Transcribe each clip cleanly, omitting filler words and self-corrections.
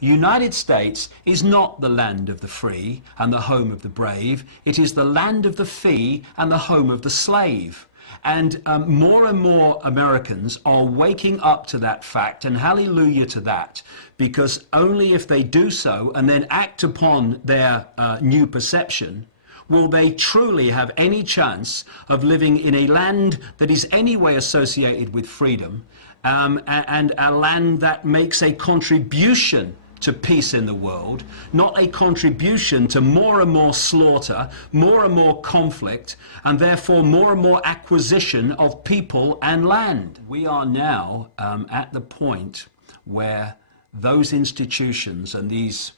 United States is not the land of the free and the home of the brave. It is the land of the fee and the home of the slave. And more Americans are waking up to that fact, and hallelujah to that, because only if they do so and then act upon their new perception will they truly have any chance of living in a land that is anyway associated with freedom, and a land that makes a contribution to peace in the world, not a contribution to more and more slaughter, more and more conflict, and therefore more and more acquisition of people and land. We are now at the point where those institutions and these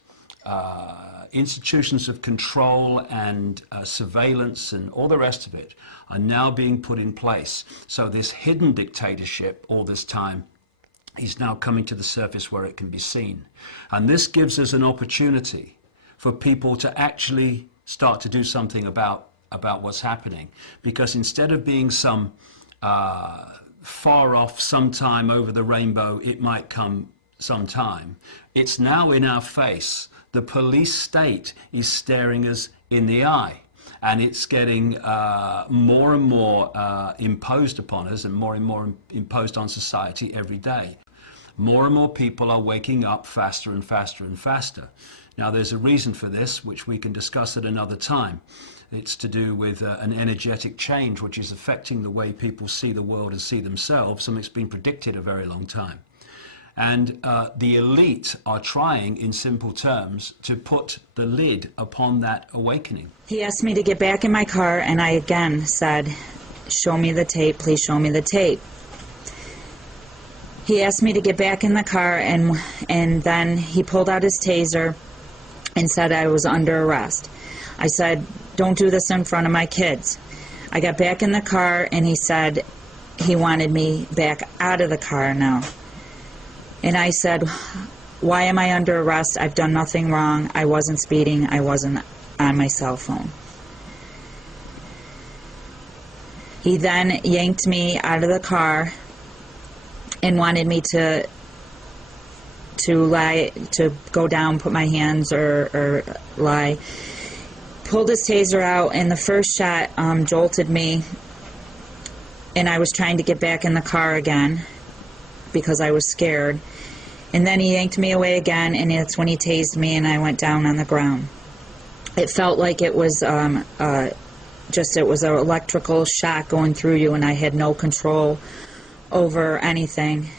institutions of control and surveillance and all the rest of it are now being put in place. So this hidden dictatorship all this time is now coming to the surface where it can be seen. And this gives us an opportunity for people to actually start to do something about what's happening. Because instead of being some far off sometime over the rainbow, it might come sometime, it's now in our face. The police state is staring us in the eye, and it's getting more and more imposed upon us and more imposed on society every day. More and more people are waking up faster and faster and faster. Now, there's a reason for this, which we can discuss at another time. It's to do with an energetic change which is affecting the way people see the world and see themselves, and it's been predicted a very long time. And the elite are trying, in simple terms, to put the lid upon that awakening. He asked me to get back in my car, and I again said, "Show me the tape, please show me the tape." He asked me to get back in the car, and then he pulled out his taser and said I was under arrest. I said, "Don't do this in front of my kids." I got back in the car, and he said he wanted me back out of the car now. And I said, "Why am I under arrest? I've done nothing wrong. I wasn't speeding. I wasn't on my cell phone." He then yanked me out of the car and wanted me to lie, to go down, put my hands or lie. Pulled his taser out, and the first shot jolted me, and I was trying to get back in the car again because I was scared. And then he yanked me away again, and that's when he tased me, and I went down on the ground. It felt like it was it was an electrical shock going through you, and I had no control over anything.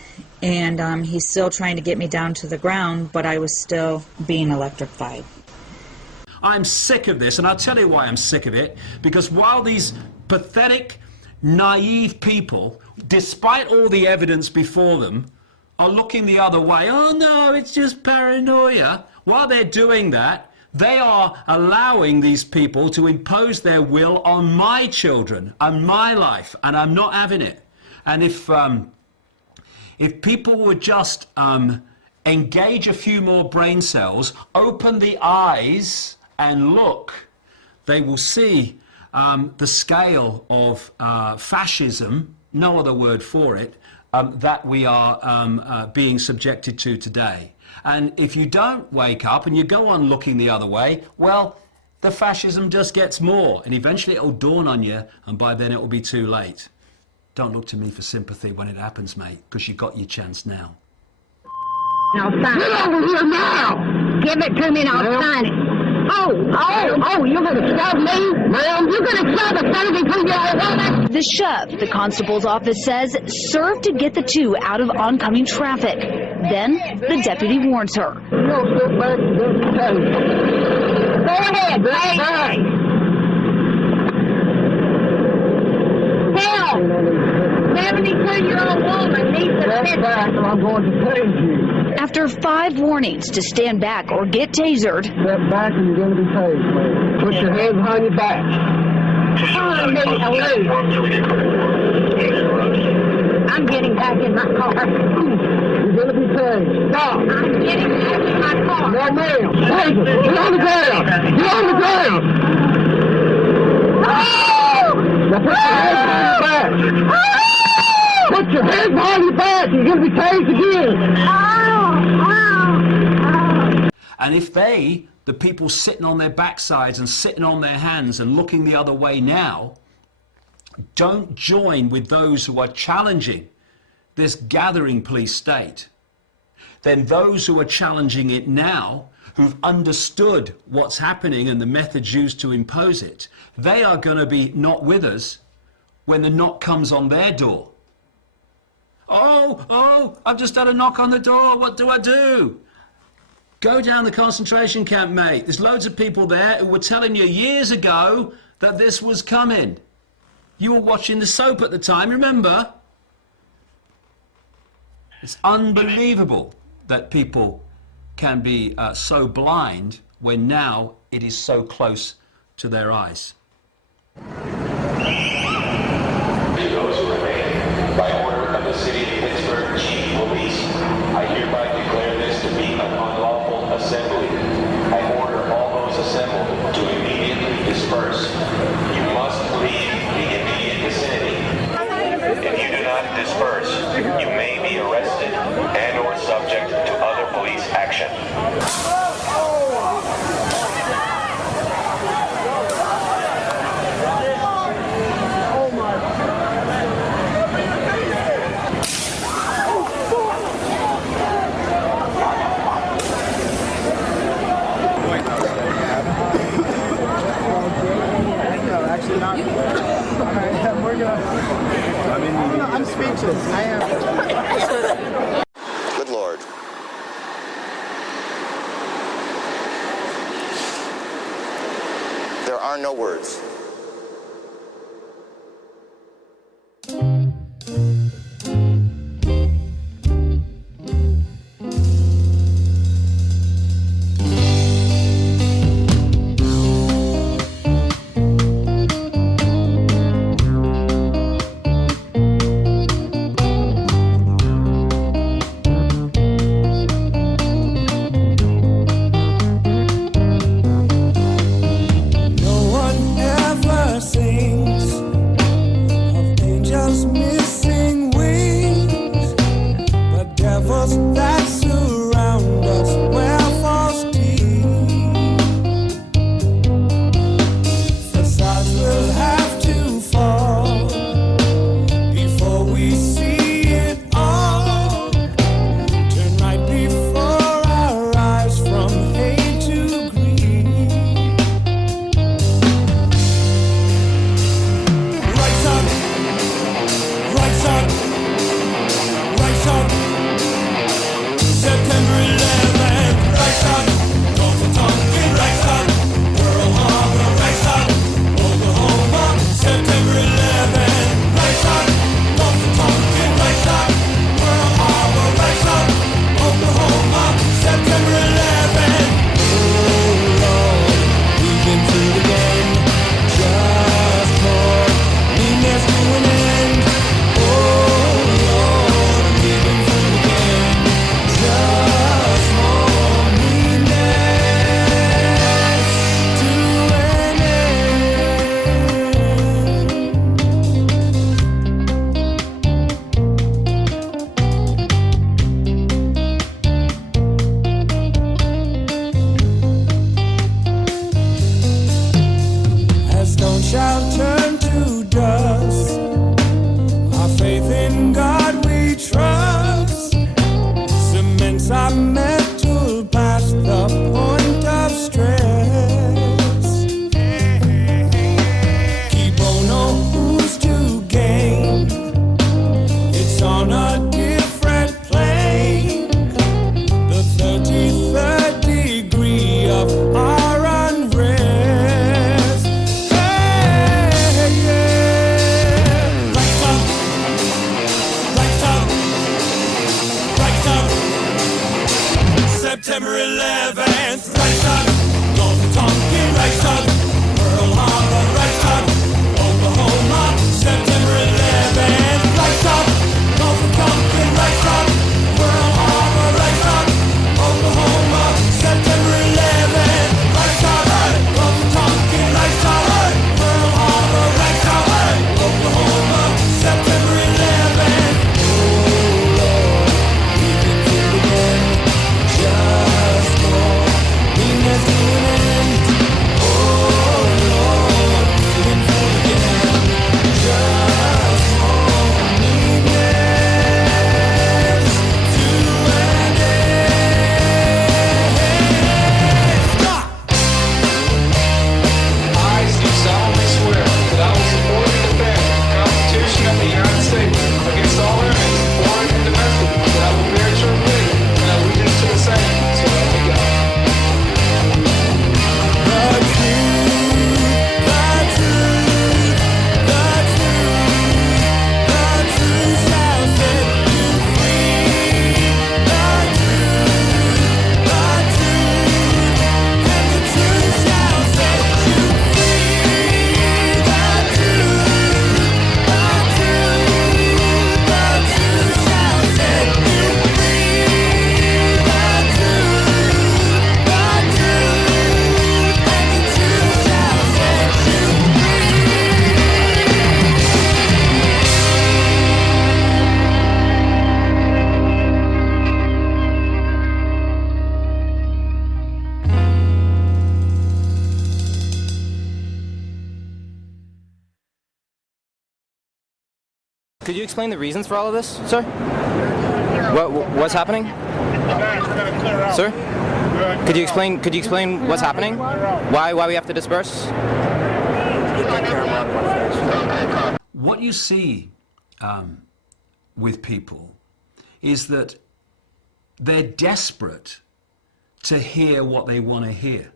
And he's still trying to get me down to the ground, but I was still being electrified. I'm sick of this, and I'll tell you why I'm sick of it. Because while these pathetic, naive people, despite all the evidence before them, are looking the other way, "Oh no, it's just paranoia." While they're doing that, they are allowing these people to impose their will on my children, on my life, and I'm not having it. And if people would just engage a few more brain cells, open the eyes and look, they will see the scale of fascism, no other word for it, that we are being subjected to today. And if you don't wake up and you go on looking the other way, well, the fascism just gets more, and eventually it'll dawn on you, and by then it will be too late. Don't look to me for sympathy when it happens, mate, because you got your chance now. I'll sign it. Get over here now! Give it to me and I'll sign it. Oh, you're going to shove me? Ma'am, you're going to shove a 72-year-old woman? The shove, the constable's office says, served to get the two out of oncoming traffic. Then the deputy warns her. You'll sit back and do the case. Go ahead, Sit back. Hell, 72-year-old woman needs to Sit sit back or I'm going to tase you. After 5 warnings to stand back or get tasered, Step back and you're going to be tased, man. Put your hands behind your back. I'm getting back in my car. You're going to be tased. Stop. I'm getting back in my car. No, ma'am. Tase it. Get on the ground. Get on the ground. Now put your hands behind your back. Put your hands behind your back. You're going to be tased again. And if they, the people sitting on their backsides and sitting on their hands and looking the other way now, don't join with those who are challenging this gathering police state, then those who are challenging it now, who've understood what's happening and the methods used to impose it, they are going to be not with us when the knock comes on their door. Oh, I've just had a knock on the door. What do I do? Go down the concentration camp, mate. There's loads of people there who were telling you years ago that this was coming. You were watching the soap at the time, remember? It's unbelievable that people can be so blind when now it is so close to their eyes. Those who remain, by order of the City of Pittsburgh Chief of Police, I hereby declare this to be an unlawful assembly. I order all those assembled to immediately disperse. You must leave the immediate vicinity. If you do not disperse, you may be arrested and or subject to other police action. I'm speechless. I am. Good Lord. There are no words. Could you explain the reasons for all of this, sir? What's happening? Sir? Could you explain what's happening? Why we have to disperse? What you see with people is that they're desperate to hear what they want to hear.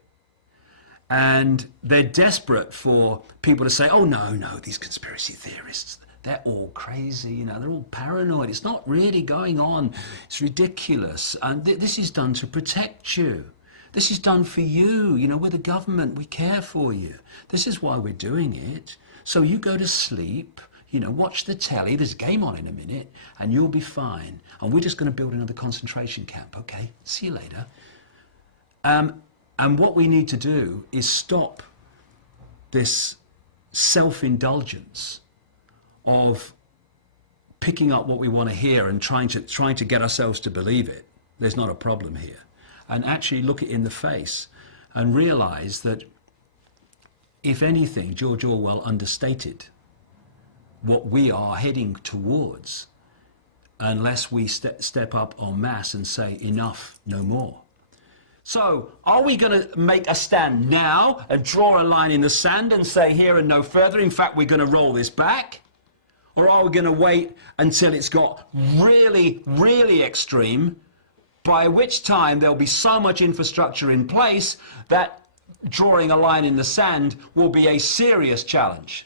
And they're desperate for people to say, oh, no, these conspiracy theorists, they're all crazy, you know, they're all paranoid. It's not really going on. It's ridiculous. And this is done to protect you. This is done for you. You know, we're the government. We care for you. This is why we're doing it. So you go to sleep, you know, watch the telly. There's a game on in a minute, and you'll be fine. And we're just going to build another concentration camp. Okay, see you later. And what we need to do is stop this self-indulgence of picking up what we want to hear and trying to get ourselves to believe it. There's not a problem here. And actually look it in the face and realize that, if anything, George Orwell understated what we are heading towards unless we step up en masse and say enough, no more. So, are we going to make a stand now and draw a line in the sand and say here and no further? In fact, we're going to roll this back? Or are we going to wait until it's got really, really extreme, by which time there'll be so much infrastructure in place that drawing a line in the sand will be a serious challenge?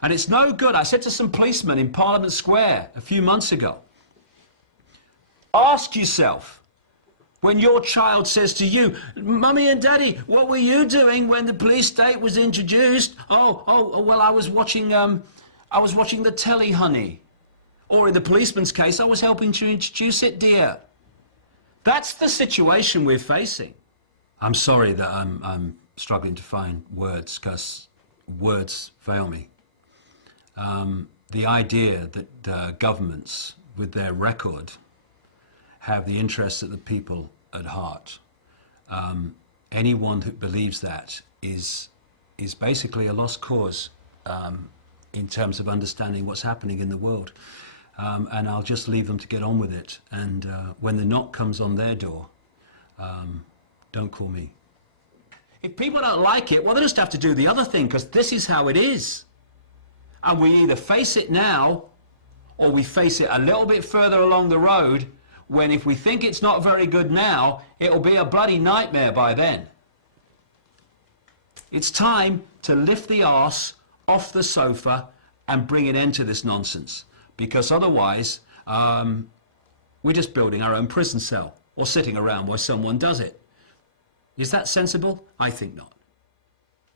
And it's no good. I said to some policemen in Parliament Square a few months ago, ask yourself, when your child says to you, Mummy and Daddy, what were you doing when the police state was introduced? Oh, well, I was watching the telly, honey. Or in the policeman's case, I was helping to introduce it, dear. That's the situation we're facing. I'm sorry that I'm struggling to find words, because words fail me. The idea that governments, with their record, have the interests of the people at heart. Anyone who believes that is basically a lost cause in terms of understanding what's happening in the world. And I'll just leave them to get on with it. And when the knock comes on their door, don't call me. If people don't like it, well, they just have to do the other thing, because this is how it is. And we either face it now, or we face it a little bit further along the road, when if we think it's not very good now, it'll be a bloody nightmare by then. It's time to lift the arse off the sofa and bring an end to this nonsense, because otherwise we're just building our own prison cell or sitting around while someone does it. Is that sensible? I think not.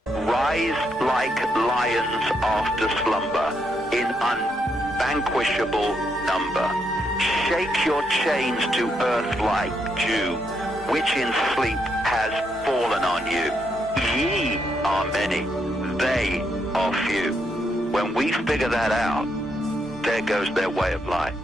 Rise like lions after slumber in unvanquishable number. Shake your chains to earth like dew, which in sleep has fallen on you. Ye are many, they are few. When we figure that out, there goes their way of life.